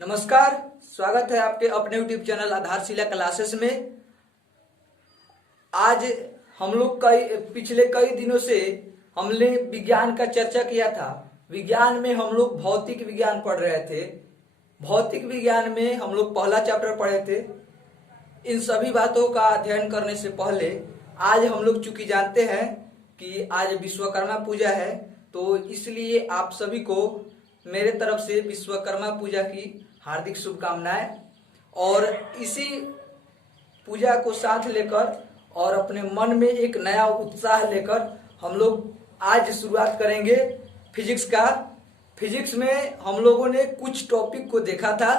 नमस्कार। स्वागत है आपके अपने यूट्यूब चैनल आधारशिला क्लासेस में। आज हम लोग पिछले कई दिनों से हमने विज्ञान का चर्चा किया था। विज्ञान में हम लोग भौतिक विज्ञान पढ़ रहे थे। भौतिक विज्ञान में हम लोग पहला चैप्टर पढ़े थे। इन सभी बातों का अध्ययन करने से पहले आज हम लोग चूंकि जानते हैं कि आज विश्वकर्मा पूजा है, तो इसलिए आप सभी को मेरे तरफ से विश्वकर्मा पूजा की हार्दिक शुभकामनाएं। और इसी पूजा को साथ लेकर और अपने मन में एक नया उत्साह लेकर हम लोग आज शुरुआत करेंगे फिजिक्स का। फिजिक्स में हम लोगों ने कुछ टॉपिक को देखा था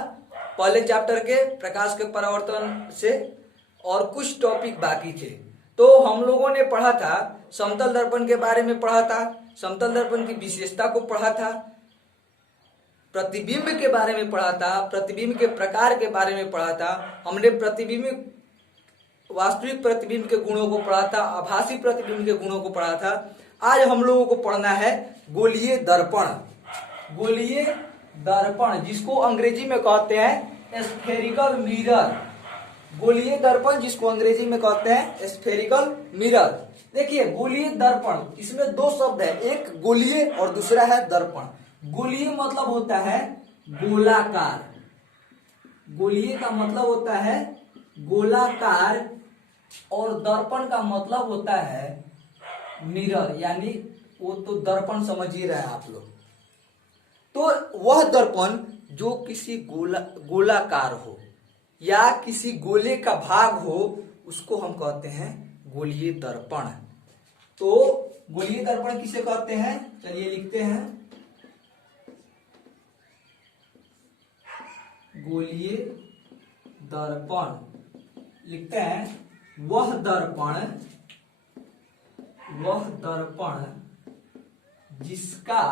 पहले चैप्टर के प्रकाश के परावर्तन से, और कुछ टॉपिक बाकी थे। तो हम लोगों ने पढ़ा था, समतल दर्पण के बारे में पढ़ा था, समतल दर्पण की विशेषता को पढ़ा था, प्रतिबिंब के बारे में पढ़ा था, प्रतिबिंब के प्रकार के बारे में पढ़ा था। हमने प्रतिबिंब, वास्तविक प्रतिबिंब के गुणों को पढ़ा था, आभासी प्रतिबिंब के गुणों को पढ़ा था। आज हम लोगों को पढ़ना है गोलीय दर्पण। गोलीय दर्पण जिसको अंग्रेजी में कहते हैं स्फेरिकल मिरर। गोलीय दर्पण जिसको अंग्रेजी में कहते हैं स्फेरिकल मिरर। देखिए गोलीय दर्पण, इसमें दो शब्द है, एक गोलीय और दूसरा है दर्पण। गोलीय मतलब होता है गोलाकार, गोलीय का मतलब होता है गोलाकार, और दर्पण का मतलब होता है मिरर, यानी वो तो दर्पण समझ ही रहे हैं आप लोग। तो वह दर्पण जो किसी गोलाकार हो या किसी गोले का भाग हो, उसको हम कहते हैं गोलीय दर्पण। तो गोलीय दर्पण किसे कहते हैं, चलिए लिखते हैं। गोलीय दर्पण लिखते हैं वह दर्पण जिसका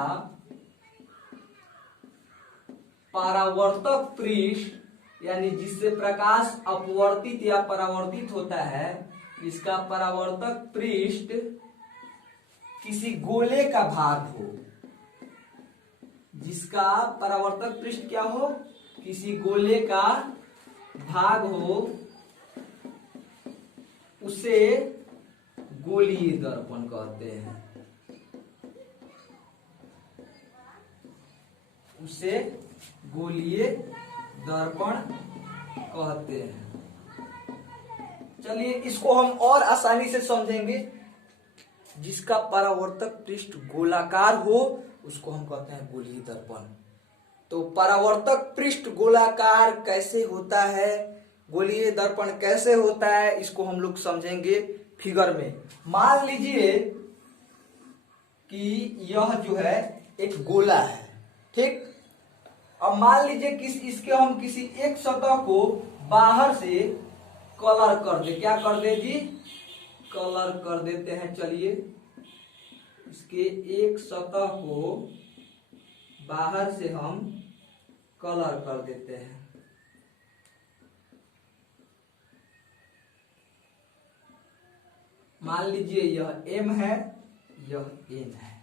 परावर्तक पृष्ठ, यानी जिससे प्रकाश अपवर्तित या परावर्तित होता है, जिसका परावर्तक पृष्ठ किसी गोले का भाग हो, जिसका परावर्तक पृष्ठ क्या हो, किसी गोले का भाग हो, उसे गोलीय दर्पण कहते हैं। उसे गोलीय दर्पण कहते हैं। चलिए इसको हम और आसानी से समझेंगे। जिसका परावर्तक पृष्ठ गोलाकार हो उसको हम कहते हैं गोलीय दर्पण। तो परावर्तक पृष्ठ गोलाकार कैसे होता है, गोलीय दर्पण कैसे होता है, इसको हम लोग समझेंगे फिगर में। मान लीजिए कि यह जो है एक गोला है, ठीक। अब मान लीजिए इसके हम किसी एक सतह को बाहर से कलर कर दे। क्या कर दे जी, कलर कर देते हैं। चलिए इसके एक सतह को बाहर से हम कलर कर देते हैं। मान लीजिए यह M है, यह N है।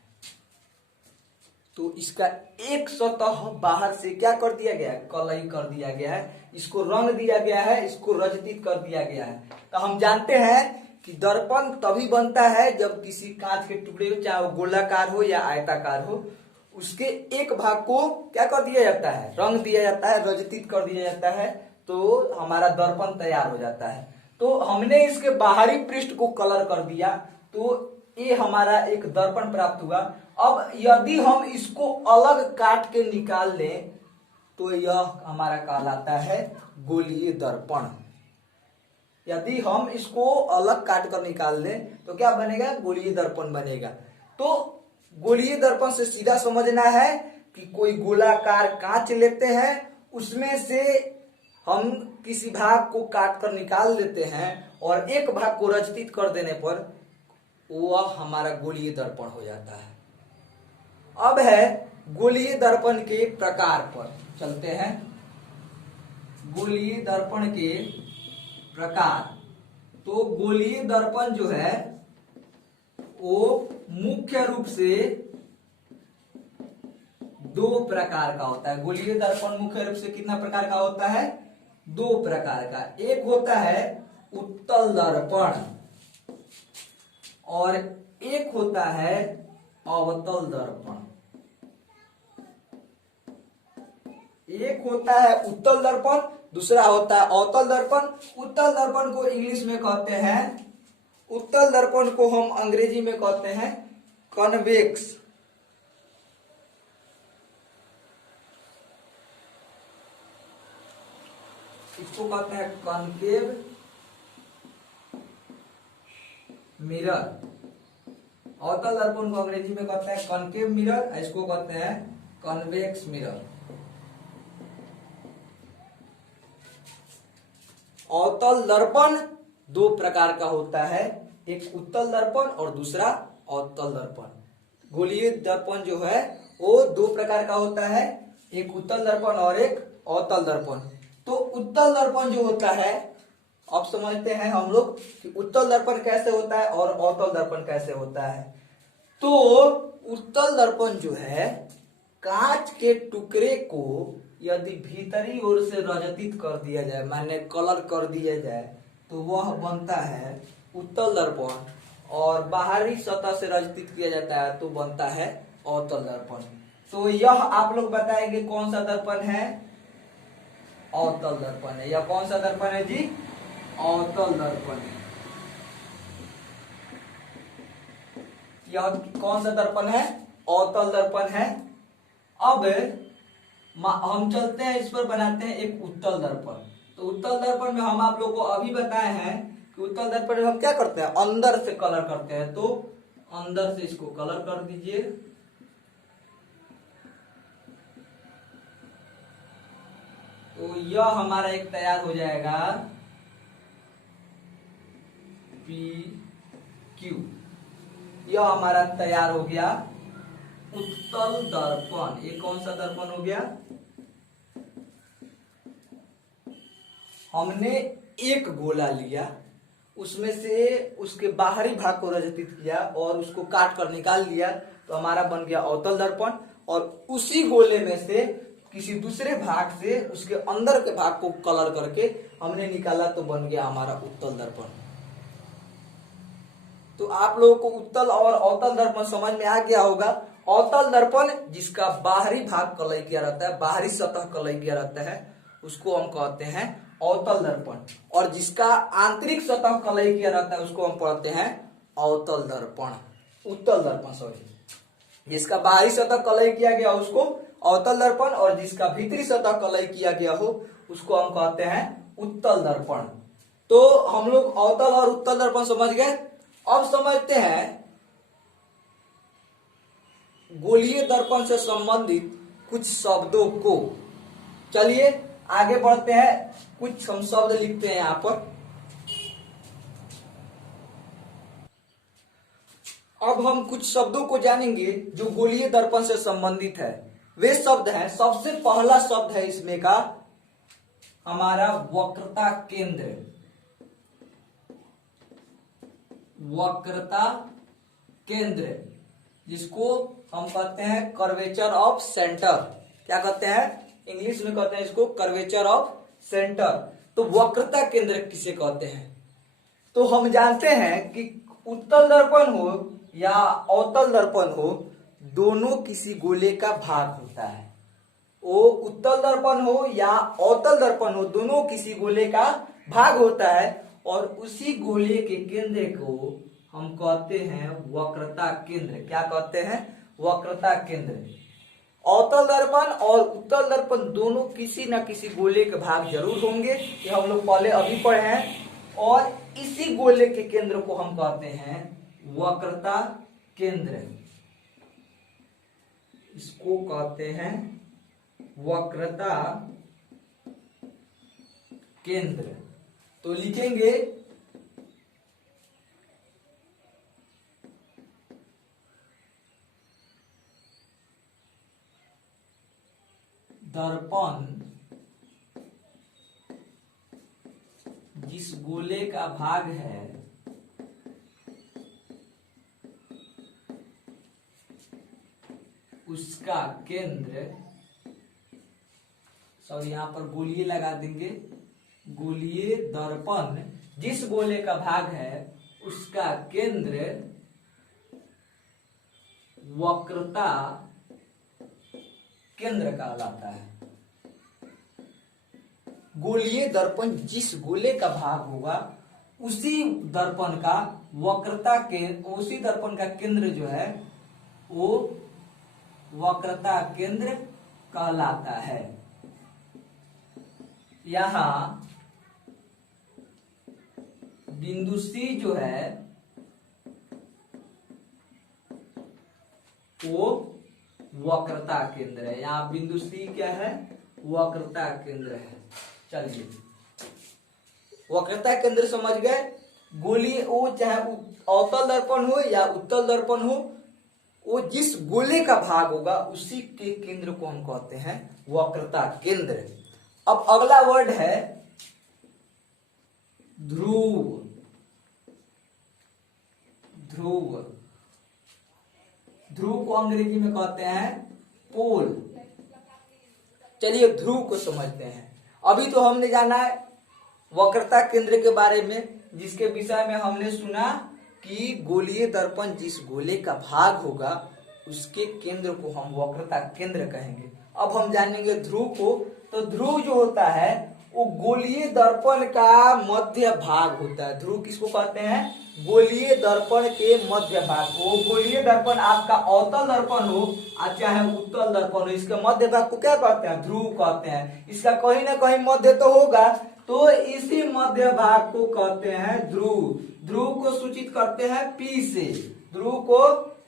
तो इसका एक सतह बाहर से क्या कर दिया गया है, कलई कर दिया गया है, इसको रंग दिया गया है, इसको रजतित कर दिया गया है। तो हम जानते हैं कि दर्पण तभी बनता है जब किसी कांच के टुकड़े, चाहे वो गोलाकार हो या आयताकार हो, उसके एक भाग को क्या कर दिया जाता है, रंग दिया जाता है, रजतित कर दिया जाता है, तो हमारा दर्पण तैयार हो जाता है। तो हमने इसके बाहरी पृष्ठ को कलर कर दिया, तो ये हमारा एक दर्पण प्राप्त हुआ। अब यदि हम इसको अलग काट के निकाल लें तो यह हमारा कहलाता है गोलीय दर्पण। यदि हम इसको अलग काट कर निकाल लें तो क्या बनेगा, गोलीय दर्पण बनेगा। तो गोलीय दर्पण से सीधा समझना है कि कोई गोलाकार कांच लेते हैं, उसमें से हम किसी भाग को काट कर निकाल लेते हैं और एक भाग को रजतित कर देने पर वह हमारा गोलीय दर्पण हो जाता है। अब है गोलीय दर्पण के प्रकार पर चलते हैं। गोलीय दर्पण के प्रकार, तो गोलीय दर्पण जो है वो मुख्य रूप से दो प्रकार का होता है। गोलीय दर्पण मुख्य रूप से कितना प्रकार का होता है? दो प्रकार का। एक होता है उत्तल दर्पण और एक होता है अवतल दर्पण। एक होता है उत्तल दर्पण, दूसरा होता है अवतल दर्पण। उत्तल दर्पण को इंग्लिश में कहते हैं, उत्तल दर्पण को हम अंग्रेजी में कहते हैं कन्वेक्स। इसको कहते हैं कॉनकेव मिरर। अवतल दर्पण को अंग्रेजी में कहते हैं कॉनकेव मिरर, इसको कहते हैं कन्वेक्स मिरर। अवतल दर्पण दो प्रकार का होता है, एक उत्तल दर्पण और दूसरा अवतल दर्पण। गोलीय दर्पण जो है वो दो प्रकार का होता है, एक उत्तल दर्पण और एक अवतल दर्पण। तो उत्तल दर्पण जो होता है, अब समझते हैं हम लोग कि उत्तल दर्पण कैसे होता है और अवतल दर्पण कैसे होता है। तो उत्तल दर्पण जो है, कांच के टुकड़े को यदि भीतरी ओर से रजतित कर दिया जाए, माने कलर कर दिया जाए, तो वह बनता है उत्तल दर्पण, और बाहरी सतह से रजतित किया जाता है तो बनता है अवतल दर्पण। तो यह आप लोग बताएंगे कौन सा दर्पण है? अवतल दर्पण है। यह कौन सा दर्पण है जी? अवतल दर्पण है। यह कौन सा दर्पण है? अवतल दर्पण है। अब हम चलते हैं, इस पर बनाते हैं एक उत्तल दर्पण। तो उत्तल दर्पण में हम आप लोग को अभी बताए हैं कि उत्तल दर्पण में हम क्या करते हैं? अंदर से कलर करते हैं। तो अंदर से इसको कलर कर दीजिए। तो यह हमारा एक तैयार हो जाएगा PQ। यह हमारा तैयार हो गया उत्तल दर्पण। ये कौन सा दर्पण हो गया? हमने एक गोला लिया, उसमें से उसके बाहरी भाग को रजतित किया और उसको काट कर निकाल दिया, तो हमारा बन गया अवतल दर्पण। और उसी गोले में से किसी दूसरे भाग से उसके अंदर के भाग को कलर करके हमने निकाला, तो बन गया हमारा उत्तल दर्पण। तो आप लोगों को उत्तल और अवतल दर्पण समझ में आ गया होगा। अवतल दर्पण जिसका बाहरी भाग कलई किया रहता है, बाहरी सतह कलई किया रहता है, उसको हम कहते हैं अवतल दर्पण। और जिसका आंतरिक सतह कलई किया रहता है उसको हम कहते हैं अवतल दर्पण, उत्तल दर्पण सॉरी। जिसका बाहरी सतह कलई किया गया उसको अवतल दर्पण, और जिसका भीतरी सतह कलई किया गया हो उसको हम कहते हैं उत्तल दर्पण। तो हम लोग अवतल और उत्तल दर्पण समझ गए। अब समझते हैं गोलीय दर्पण से संबंधित कुछ शब्दों को। चलिए आगे बढ़ते हैं, कुछ हम शब्द लिखते हैं यहां पर। अब हम कुछ शब्दों को जानेंगे जो गोलीय दर्पण से संबंधित है। वे शब्द हैं, सबसे पहला शब्द है इसमें का हमारा वक्रता केंद्र। वक्रता केंद्र, जिसको हम कहते हैं कर्वेचर ऑफ सेंटर। क्या कहते हैं? इंग्लिश में कहते हैं इसको कर्वेचर ऑफ सेंटर। तो वक्रता केंद्र किसे कहते हैं? तो हम जानते हैं कि उत्तल दर्पण हो या अवतल दर्पण हो, दोनों किसी गोले का भाग होता है। वो उत्तल दर्पण हो या अवतल दर्पण हो, दोनों किसी गोले का भाग होता है, और उसी गोले के केंद्र को हम कहते हैं वक्रता केंद्र। क्या कहते हैं? वक्रता केंद्र। अवतल दर्पण और उत्तल दर्पण दोनों किसी न किसी गोले के भाग जरूर होंगे, ये हम लोग पहले अभी पढ़े हैं। और इसी गोले के केंद्र को हम कहते हैं वक्रता केंद्र। इसको कहते हैं वक्रता केंद्र। तो लिखेंगे दर्पण जिस गोले का भाग है उसका केंद्र, सॉरी यहां पर गोलीय लगा देंगे, गोलीय दर्पण जिस गोले का भाग है उसका केंद्र वक्रता केंद्र कहलाता है। गोलीय दर्पण जिस गोले का भाग होगा उसी दर्पण का उसी दर्पण का केंद्र जो है वो वक्रता केंद्र कहलाता है। यहां बिंदु C जो है वो वक्रता केंद्र है। यहाँ बिंदु C क्या है? वक्रता केंद्र है। चलिए वक्रता केंद्र समझ गए। गोलीय वो चाहे अवतल दर्पण हो या उत्तल दर्पण हो, वो जिस गोले का भाग होगा उसी के केंद्र को हम कहते हैं वक्रता केंद्र। अब अगला वर्ड है ध्रुव। ध्रुव, ध्रुव को अंग्रेजी में कहते हैं पोल। चलिए ध्रुव को समझते हैं। अभी तो हमने जाना है वक्रता केंद्र के बारे में, जिसके विषय में हमने सुना कि गोलीय दर्पण जिस गोले का भाग होगा उसके केंद्र को हम वक्रता केंद्र कहेंगे। अब हम जानेंगे ध्रुव को। तो ध्रुव जो होता है वो गोलीय दर्पण का मध्य भाग होता है। ध्रुव किसको कहते हैं? गोलीय दर्पण के मध्य भाग को। गोलीय दर्पण आपका अवतल दर्पण हो और चाहे उत्तल दर्पण हो, इसके मध्य भाग को क्या कहते हैं? ध्रुव कहते हैं। इसका कहीं ना कहीं मध्य तो होगा, तो इसी मध्य भाग को कहते हैं ध्रुव। ध्रुव को सूचित करते हैं P से। ध्रुव को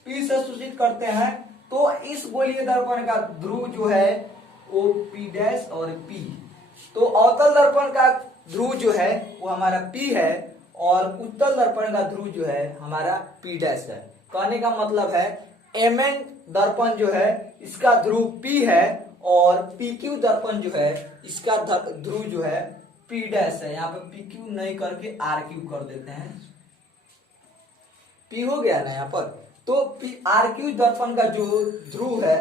P से सूचित करते हैं। तो इस गोलीय दर्पण का ध्रुव जो है वो P डैश और P। तो अवतल दर्पण का ध्रुव जो है वो हमारा P है और उत्तल दर्पण का ध्रुव जो है हमारा P डैश है। कहने का मतलब है Mn दर्पण जो है इसका ध्रुव P है और PQ दर्पण जो है इसका ध्रुव जो है P डैश है। यहाँ पे PQ नहीं करके RQ कर देते हैं। P हो गया ना यहाँ पर। तो RQ दर्पण का जो ध्रुव है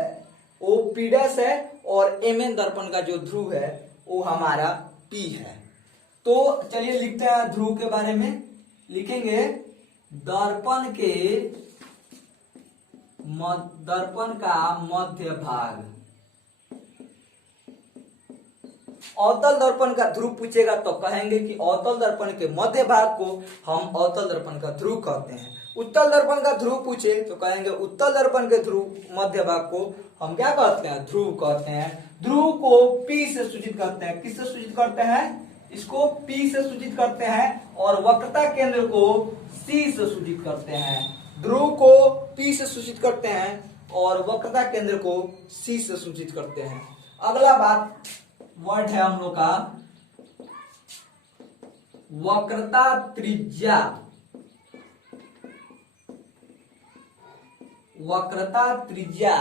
वो P डैश है और Mn दर्पण का जो ध्रुव है वो हमारा P है। तो चलिए लिखते हैं ध्रुव के बारे में। लिखेंगे दर्पण का मध्य भाग। अवतल दर्पण का ध्रुव पूछेगा तो कहेंगे कि अवतल दर्पण के मध्य भाग को हम अवतल दर्पण का ध्रुव कहते हैं। उत्तल दर्पण का ध्रुव पूछे तो कहेंगे उत्तल दर्पण के ध्रुव मध्य भाग को हम क्या कहते हैं? ध्रुव कहते हैं। ध्रुव को P से सूचित करते हैं। किससे सूचित करते हैं? इसको P से सूचित करते हैं और वक्रता केंद्र को C से सूचित करते हैं। ध्रुव को P से सूचित करते हैं और वक्रता केंद्र को C से सूचित करते हैं। अगला बात वर्ड है हम लोग का वक्रता त्रिज्या। वक्रता त्रिज्या,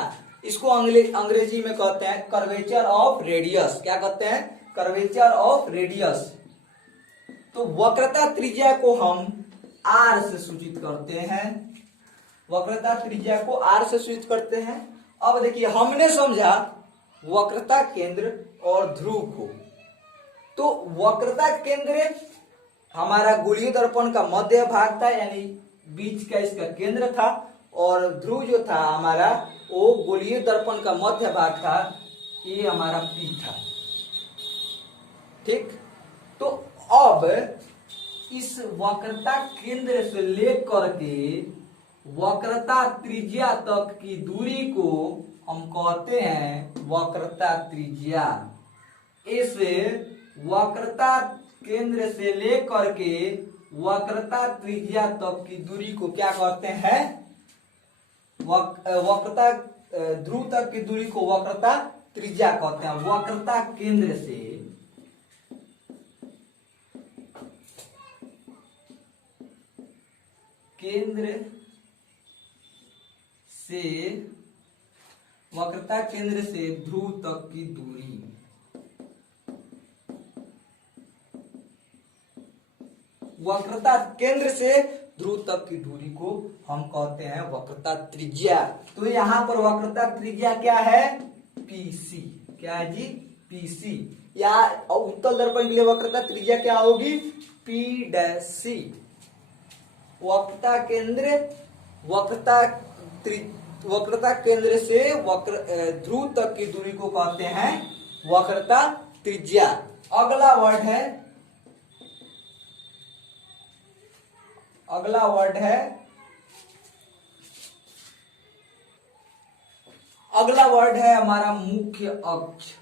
इसको अंग्रेजी में कहते हैं कर्वेचर ऑफ रेडियस। क्या कहते हैं? Curvature of radius. तो वक्रता त्रिज्या को हम R से सूचित करते हैं। वक्रता त्रिज्या को R से सूचित करते हैं। अब देखिए हमने समझा वक्रता केंद्र और ध्रुव को। तो वक्रता केंद्र हमारा गोलीय दर्पण का मध्य भाग था, यानी बीच का इसका केंद्र था, और ध्रुव जो था हमारा वो गोलीय दर्पण का मध्य भाग था, ये हमारा P था। ठीक। तो अब इस वक्रता केंद्र से लेकर के वक्रता त्रिज्या तक की दूरी को हम कहते हैं वक्रता त्रिज्या। इस वक्रता केंद्र से लेकर के वक्रता त्रिज्या तक की दूरी को क्या कहते हैं? वक्रता ध्रुव तक की दूरी को वक्रता त्रिज्या कहते हैं। वक्रता केंद्र से वक्रता केंद्र से ध्रुव तक की दूरी। वक्रता केंद्र से ध्रुव तक की दूरी को हम कहते हैं वक्रता त्रिज्या। तो यहाँ पर वक्रता त्रिज्या क्या है? पीसी। क्या है जी? पीसी। या उत्तल दर्पण के लिए वक्रता त्रिज्या क्या होगी? P dash C. वक्रता केंद्र वक्रता केंद्र से ध्रुव तक की दूरी को कहते हैं वक्रता त्रिज्या। अगला वर्ड है हमारा मुख्य अक्ष।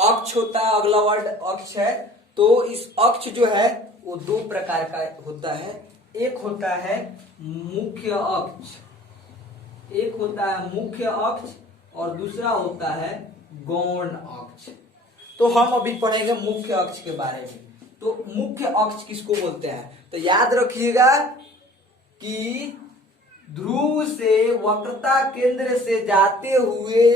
अक्ष होता है, अगला वर्ड अक्ष है। तो इस अक्ष जो है वो दो प्रकार का होता है। एक होता है मुख्य अक्ष और दूसरा होता है गौण अक्ष। तो हम अभी पढ़ेंगे मुख्य अक्ष के बारे में। तो मुख्य अक्ष किसको बोलते हैं? तो याद रखिएगा कि ध्रुव से वक्रता केंद्र से जाते हुए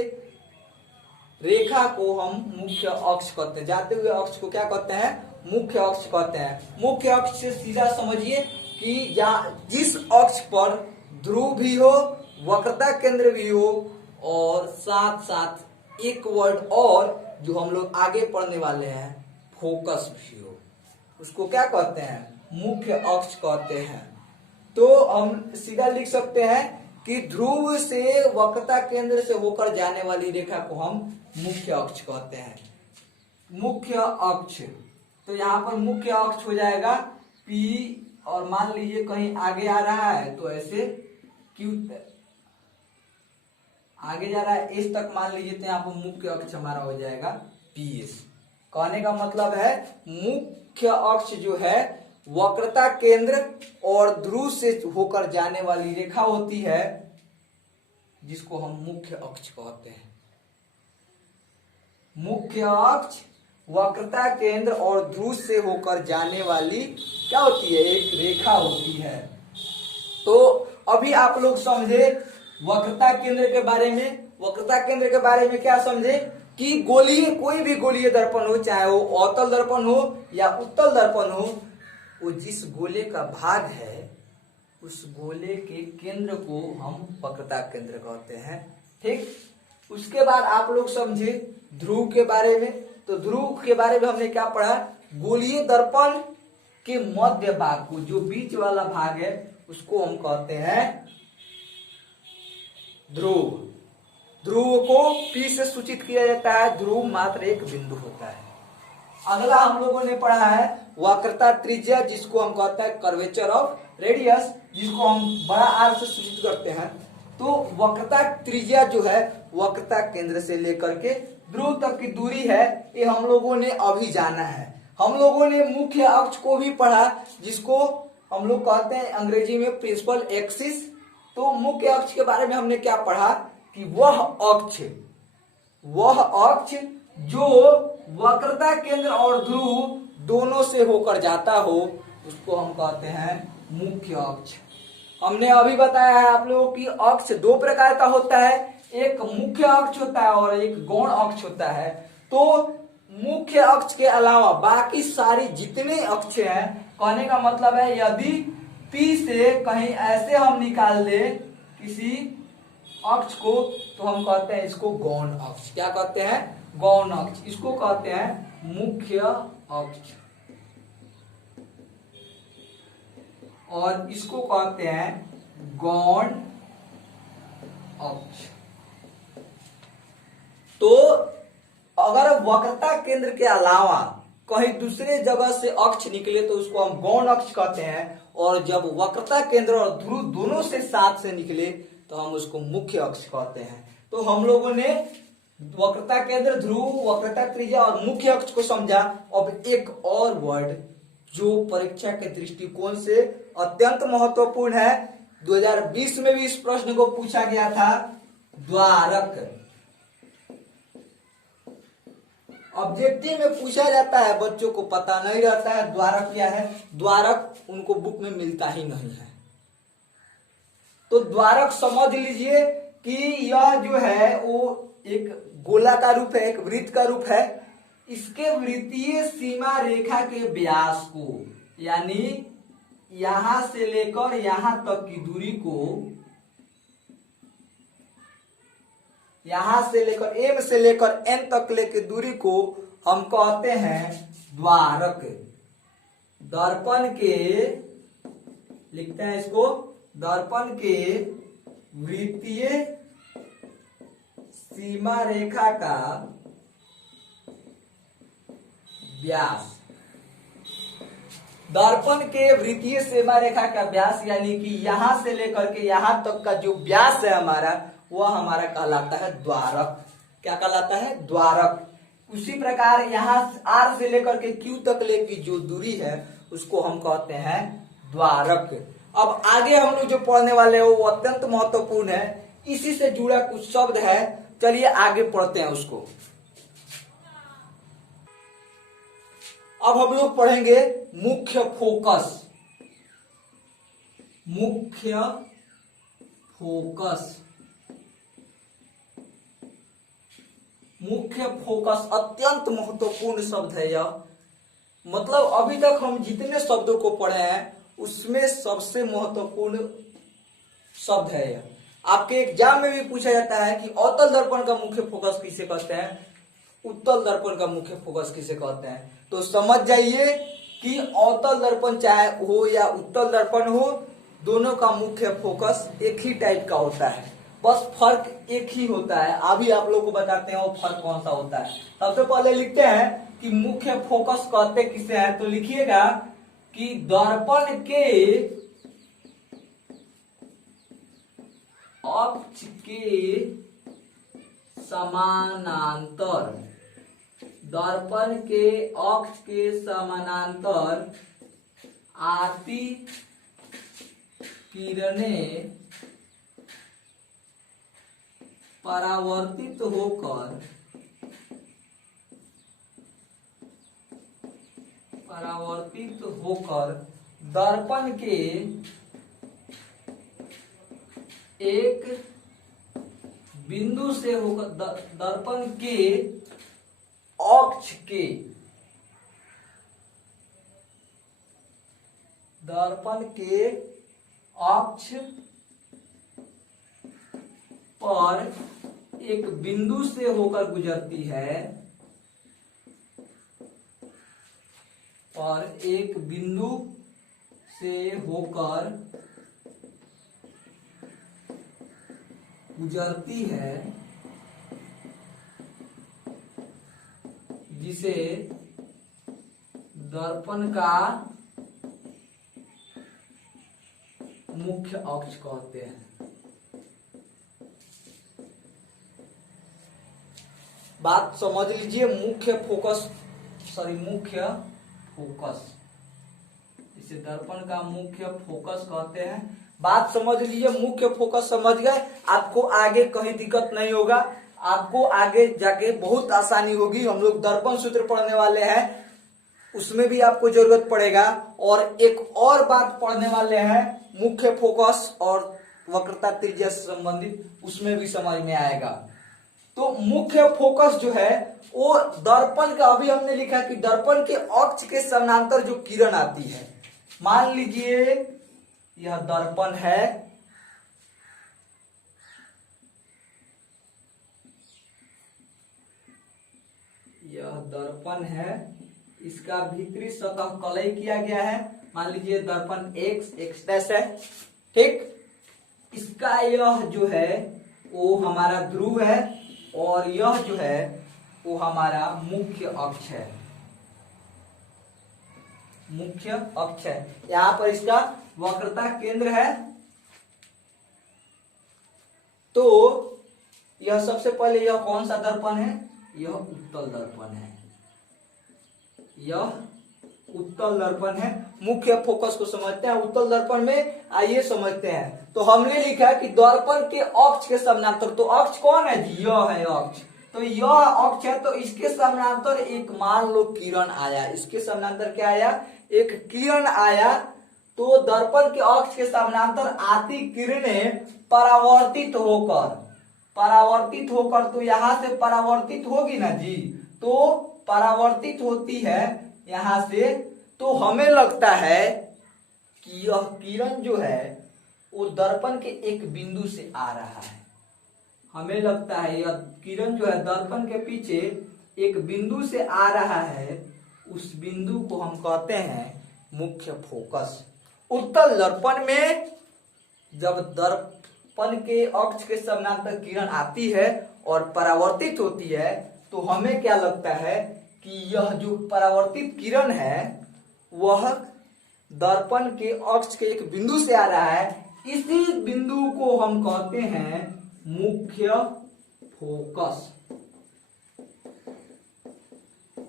रेखा को हम मुख्य अक्ष कहते हैं। जाते हुए अक्ष को क्या कहते हैं? मुख्य अक्ष कहते हैं। मुख्य अक्ष से सीधा समझिए कि जिस अक्ष पर ध्रुव भी हो, वक्रता केंद्र भी हो और साथ साथ एक वर्ड और जो हम लोग आगे पढ़ने वाले हैं फोकस भी हो, उसको क्या कहते हैं? मुख्य अक्ष कहते हैं। तो हम सीधा लिख सकते हैं कि ध्रुव से वक्रता केंद्र से होकर जाने वाली रेखा को हम मुख्य अक्ष कहते हैं। मुख्य अक्ष, तो यहाँ पर मुख्य अक्ष हो जाएगा P, और मान लीजिए कहीं आगे आ रहा है तो ऐसे Q आगे जा रहा है S तक मान लीजिए, तो यहाँ पर मुख्य अक्ष हमारा हो जाएगा PS। कहने का मतलब है मुख्य अक्ष जो है वक्रता केंद्र और ध्रुव से होकर जाने वाली रेखा होती है, जिसको हम मुख्य अक्ष कहते हैं। मुख्य अक्ष वक्रता केंद्र और ध्रुव से होकर जाने वाली क्या होती है? एक रेखा होती है। तो अभी आप लोग समझे वक्रता केंद्र के बारे में। वक्रता केंद्र के बारे में क्या समझे कि गोलीय, कोई भी गोलीय दर्पण हो, चाहे वो अवतल दर्पण हो या उत्तल दर्पण हो, वो जिस गोले का भाग है उस गोले के केंद्र को हम वक्रता केंद्र कहते हैं। ठीक। उसके बाद आप लोग समझे ध्रुव के बारे में। तो ध्रुव के बारे में हमने क्या पढ़ा? गोलीय दर्पण के मध्य भाग को, जो बीच वाला भाग है, उसको हम कहते हैं ध्रुव। ध्रुव को P से सूचित किया जाता है। ध्रुव मात्र एक बिंदु होता है। अगला हम लोगों ने पढ़ा है वक्रता त्रिज्या, जिसको हम कहते हैं कर्वेचर ऑफ रेडियस, जिसको हम बड़ा R से सूचित करते हैं। तो वक्रता त्रिज्या जो है वक्रता केंद्र से लेकर के ध्रुव तक की दूरी है, ये हम लोगों ने अभी जाना है। हम लोगों ने मुख्य अक्ष को भी पढ़ा, जिसको हम लोग कहते हैं अंग्रेजी में प्रिंसिपल एक्सिस। तो मुख्य अक्ष के बारे में हमने क्या पढ़ा कि वह अक्ष जो वक्रता केंद्र और ध्रुव दोनों से होकर जाता हो, उसको हम कहते हैं मुख्य अक्ष। हमने अभी बताया है आप लोगों की अक्ष दो प्रकार का होता है, एक मुख्य अक्ष होता है और एक गौण अक्ष होता है। तो मुख्य अक्ष के अलावा बाकी सारी जितने अक्ष हैं, कहने का मतलब है यदि P से कहीं ऐसे हम निकाल दे किसी अक्ष को, तो हम कहते हैं इसको गौण अक्ष। क्या कहते हैं? गौण अक्ष। इसको कहते हैं मुख्य अक्ष और इसको कहते हैं गौण अक्ष। तो अगर वक्रता केंद्र के अलावा कहीं दूसरे जगह से अक्ष निकले तो उसको हम गौण अक्ष कहते हैं, और जब वक्रता केंद्र और ध्रुव दोनों से साथ से निकले तो हम उसको मुख्य अक्ष कहते हैं। तो हम लोगों ने वक्रता केंद्र, ध्रुव, वक्रता त्रिज्या और मुख्य अक्ष को समझा। अब एक और वर्ड जो परीक्षा के दृष्टिकोण से अत्यंत महत्वपूर्ण है, 2020 में भी इस प्रश्न को पूछा गया था, द्वारक। ऑब्जेक्टिव में पूछा जाता है, बच्चों को पता नहीं रहता है द्वारक क्या है। द्वारक उनको बुक में मिलता ही नहीं है। तो द्वारक समझ लीजिए कि यह जो है वो एक गोला का रूप है, एक वृत्त का रूप है। इसके वृत्तीय सीमा रेखा के व्यास को, यानी यहां से लेकर यहां तक की दूरी को, यहां से लेकर एम से लेकर एन तक लेकर दूरी को हम कहते हैं द्वारक। दर्पण के, लिखते हैं इसको, दर्पण के वृत्तीय सीमा रेखा का व्यास। दर्पण के वृत्तीय सीमा रेखा का व्यास यानी कि यहां से लेकर के यहां तक का जो व्यास है हमारा, वह हमारा कहलाता है द्वारक। क्या कहलाता है? द्वारक। उसी प्रकार यहाँ R से लेकर के Q तक ले की जो दूरी है उसको हम कहते हैं द्वारक। अब आगे हम लोग जो पढ़ने वाले हैं वो अत्यंत महत्वपूर्ण है, इसी से जुड़ा कुछ शब्द है, चलिए आगे पढ़ते हैं उसको। अब हम लोग पढ़ेंगे मुख्य फोकस। मुख्य फोकस, मुख्य फोकस अत्यंत महत्वपूर्ण शब्द है यह। मतलब अभी तक हम जितने शब्दों को पढ़े हैं उसमें सबसे महत्वपूर्ण शब्द है यह। आपके एग्जाम में भी पूछा जाता है कि अवतल दर्पण का मुख्य फोकस किसे कहते हैं, उत्तल दर्पण का मुख्य फोकस किसे कहते हैं। तो समझ जाइए कि अवतल दर्पण चाहे हो या उत्तल दर्पण हो, दोनों का मुख्य फोकस एक ही टाइप का होता है, बस फर्क एक ही होता है। अभी आप लोग को बताते हैं वो फर्क कौन सा होता है। सबसे पहले लिखते हैं कि मुख्य फोकस कहते किसे हैं, तो लिखिएगा कि दर्पण के अक्ष के समानांतर, दर्पण के अक्ष के समानांतर आती किरणें परावर्तित होकर दर्पण के एक बिंदु से होकर दर्पण के अक्ष के, दर्पण के अक्ष पर एक बिंदु से होकर गुजरती है, और एक बिंदु से होकर गुजरती है, जिसे दर्पण का मुख्य अक्ष कहते हैं। बात समझ लीजिए, मुख्य फोकस, इसे दर्पण का मुख्य फोकस कहते हैं। बात समझ लीजिए, मुख्य फोकस समझ गए, आपको आगे कहीं दिक्कत नहीं होगा, आपको आगे जाके बहुत आसानी होगी। हम लोग दर्पण सूत्र पढ़ने वाले हैं, उसमें भी आपको जरूरत पड़ेगा, और एक और बात पढ़ने वाले हैं मुख्य फोकस और वक्रता त्रिज्या से संबंधित, उसमें भी समझ में आएगा। तो मुख्य फोकस जो है वो दर्पण का, अभी हमने लिखा कि दर्पण के अक्ष के समानांतर जो किरण आती है, मान लीजिए यह दर्पण है, यह दर्पण है, इसका भीतरी सतह कलई किया गया है, मान लीजिए दर्पण एक्स डैश है, ठीक। इसका यह जो है वो हमारा ध्रुव है, और यह जो है वो हमारा मुख्य अक्ष है, मुख्य अक्ष है। यहां पर इसका वक्रता केंद्र है। तो यह सबसे पहले यह कौन सा दर्पण है, यह उत्तल दर्पण है, यह उत्तल दर्पण है। मुख्य फोकस को समझते हैं उत्तल दर्पण में, आइए समझते हैं। तो हमने लिखा कि दर्पण के अक्ष के समानांतर, तो अक्ष कौन है जी, यह है अक्ष, तो यह अक्ष है, तो इसके समानांतर एक मान लो किरण आया, इसके समानांतर क्या आया, एक किरण आया। तो दर्पण के अक्ष के समानांतर आती किरणें परावर्तित होकर, तो यहां से परावर्तित होगी ना जी, तो परावर्तित होती है यहां से, तो हमें लगता है कि यह किरण जो है वो दर्पण के एक बिंदु से आ रहा है। हमें लगता है यह किरण जो है दर्पण के पीछे एक बिंदु से आ रहा है, उस बिंदु को हम कहते हैं मुख्य फोकस। उत्तल दर्पण में जब दर्पण के अक्ष के समानांतर किरण आती है और परावर्तित होती है, तो हमें क्या लगता है कि यह जो परावर्तित किरण है वह दर्पण के अक्ष के एक बिंदु से आ रहा है। इसी बिंदु को हम कहते हैं मुख्य फोकस।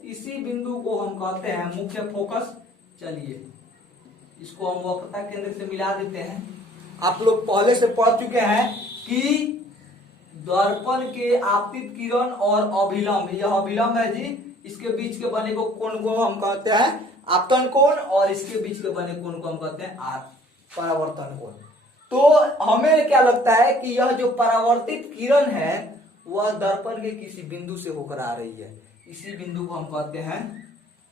इसी बिंदु को हम कहते हैं मुख्य फोकस। चलिए इसको हम वक्रता केंद्र से मिला देते हैं। आप लोग पहले से पढ़ चुके हैं कि दर्पण के आपतित किरण और अभिलंब, यह अभिलंब है जी, इसके बीच के बने को कोण को हम कहते हैं आपतन कोण, और इसके बीच के बने कोण को हम कहते हैं परावर्तन कोण। तो हमें क्या लगता है कि यह जो परावर्तित किरण है वह दर्पण के किसी बिंदु से होकर आ रही है। इसी बिंदु को हम कहते हैं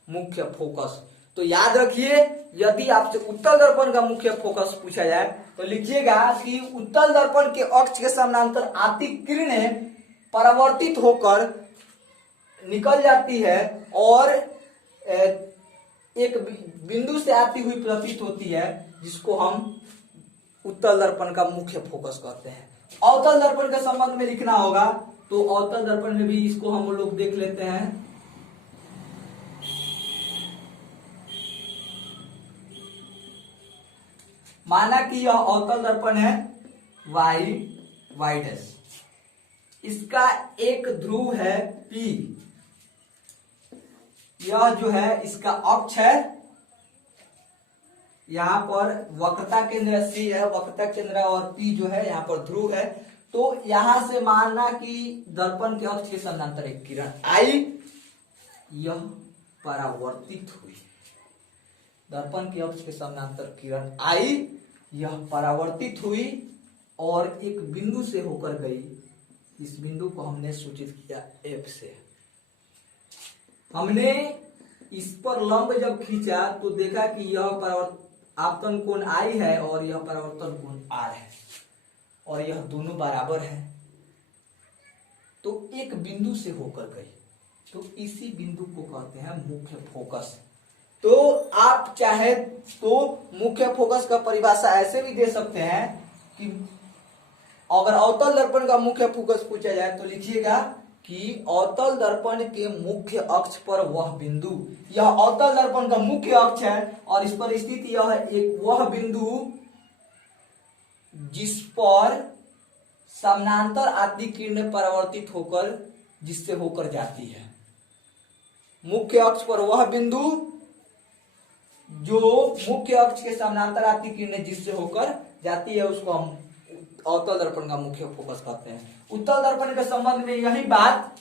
मुख्य फोकस। तो याद रखिए, यदि आपसे उत्तल दर्पण का मुख्य फोकस पूछा जाए तो लिखिएगा कि उत्तल दर्पण के अक्ष के समानांतर आती किरणें परावर्तित होकर निकल जाती है और एक बिंदु से आती हुई प्रतीत होती है, जिसको हम उत्तल दर्पण का मुख्य फोकस कहते हैं। अवतल दर्पण के संबंध में लिखना होगा, तो अवतल दर्पण में भी इसको हम लोग देख लेते हैं। माना कि यह अवतल दर्पण है y डैश, इसका एक ध्रुव है P, यह जो है इसका अक्ष है, यहां पर वक्रता केंद्र C है, वक्रता केंद्र और P जो है यहाँ पर ध्रुव है। तो यहां से मानना कि दर्पण के अक्ष के समानांतर एक किरण आई, यह परावर्तित हुई। दर्पण के अक्ष के समानांतर किरण आई, यह परावर्तित हुई और एक बिंदु से होकर गई। इस बिंदु को हमने सूचित किया F से। हमने इस पर लंब जब खींचा तो देखा कि यह आपतन कोण I है और यह परावर्तन कोण R है और यह दोनों बराबर है, तो एक बिंदु से होकर गई। तो इसी बिंदु को कहते हैं मुख्य फोकस। तो आप चाहे तो मुख्य फोकस का परिभाषा ऐसे भी दे सकते हैं कि अगर अवतल दर्पण का मुख्य फोकस पूछा जाए तो लिखिएगा कि अवतल दर्पण के मुख्य अक्ष पर वह बिंदु, यह अवतल दर्पण का मुख्य अक्ष है और इस पर स्थित यह एक वह बिंदु जिस पर समानांतर आती किरणें परावर्तित होकर जिससे होकर जाती है। मुख्य अक्ष पर वह बिंदु जो मुख्य अक्ष के समानांतर आती किरणें जिससे होकर जाती है, उसको हम अवतल दर्पण का मुख्य फोकस कहते हैं। उत्तल दर्पण के संबंध में यही बात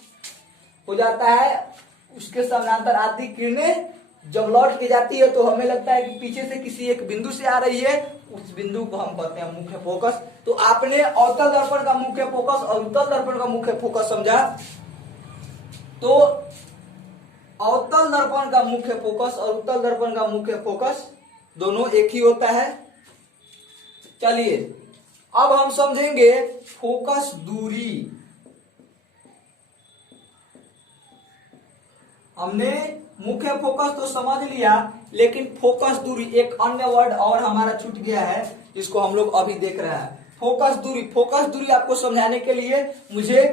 हो जाता है, उसके समानांतर आती किरणें जब लौट के जाती है तो हमें लगता है कि पीछे से किसी एक बिंदु से आ रही है, उस बिंदु को हम कहते हैं मुख्य फोकस। तो आपने अवतल दर्पण का मुख्य फोकस और उत्तल दर्पण का मुख्य फोकस समझा। तो अवतल दर्पण का मुख्य फोकस और उत्तल दर्पण का मुख्य फोकस दोनों एक ही होता है। चलिए अब हम समझेंगे फोकस दूरी। हमने मुख्य फोकस तो समझ लिया, लेकिन फोकस दूरी एक अन्य वर्ड और हमारा छूट गया है, इसको हम लोग अभी देख रहे हैं। फोकस दूरी, फोकस दूरी आपको समझाने के लिए मुझे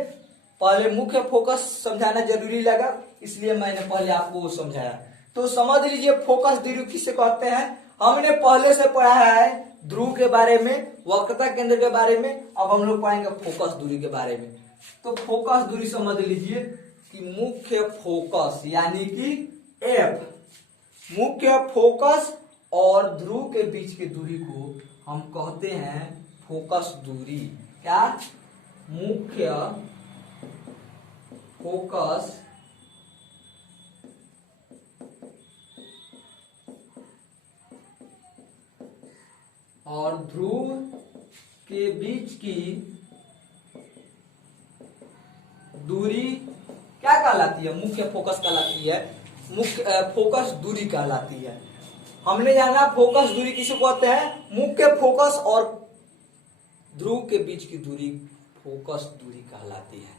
पहले मुख्य फोकस समझाना जरूरी लगा, इसलिए मैंने पहले आपको वो समझाया। तो समझ लीजिए फोकस दूरी किसे कहते हैं। हमने पहले से पढ़ा है ध्रुव के बारे में, वक्रता केंद्र के बारे में, अब हम लोग पढ़ेंगे फोकस दूरी के बारे में। तो फोकस दूरी समझ लीजिए कि मुख्य फोकस यानी कि F, मुख्य फोकस और ध्रुव के बीच की दूरी को हम कहते हैं फोकस दूरी। क्या? मुख्य फोकस और ध्रुव के बीच की दूरी क्या कहलाती कहलाती है, मुख्य फोकस कहलाती है, मुख्य फोकस दूरी कहलाती है। हमने जाना फोकस दूरी किसे कहते हैं, मुख्य फोकस और ध्रुव के बीच की दूरी फोकस दूरी कहलाती है।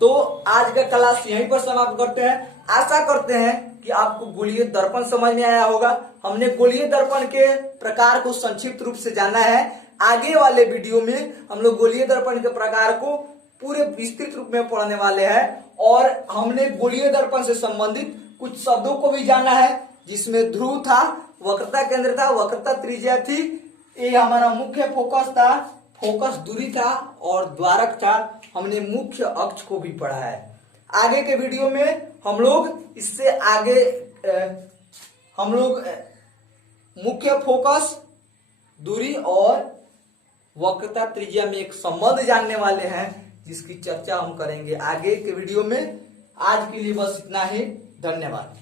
तो आज का क्लास यहीं पर समाप्त करते हैं। आशा करते हैं कि आपको गोलीय दर्पण समझ में आया होगा। हमने गोलीय दर्पण के प्रकार को संक्षिप्त रूप से जाना है। आगे वाले वीडियो में हम लोग गोलीय दर्पण के प्रकार को पूरे विस्तृत रूप में पढ़ने वाले हैं और हमने गोलीय दर्पण से संबंधित कुछ शब्दों को भी जाना है, जिसमें ध्रुव था, वक्रता केंद्र था, वक्रता त्रिज्या थी, ये हमारा मुख्य फोकस था, फोकस दूरी था और द्वारक था। हमने मुख्य अक्ष को भी पढ़ा है। आगे के वीडियो में हम लोग इससे आगे हम लोग मुख्य फोकस दूरी और वक्रता त्रिज्या में एक संबंध जानने वाले हैं, जिसकी चर्चा हम करेंगे आगे के वीडियो में। आज के लिए बस इतना ही। धन्यवाद।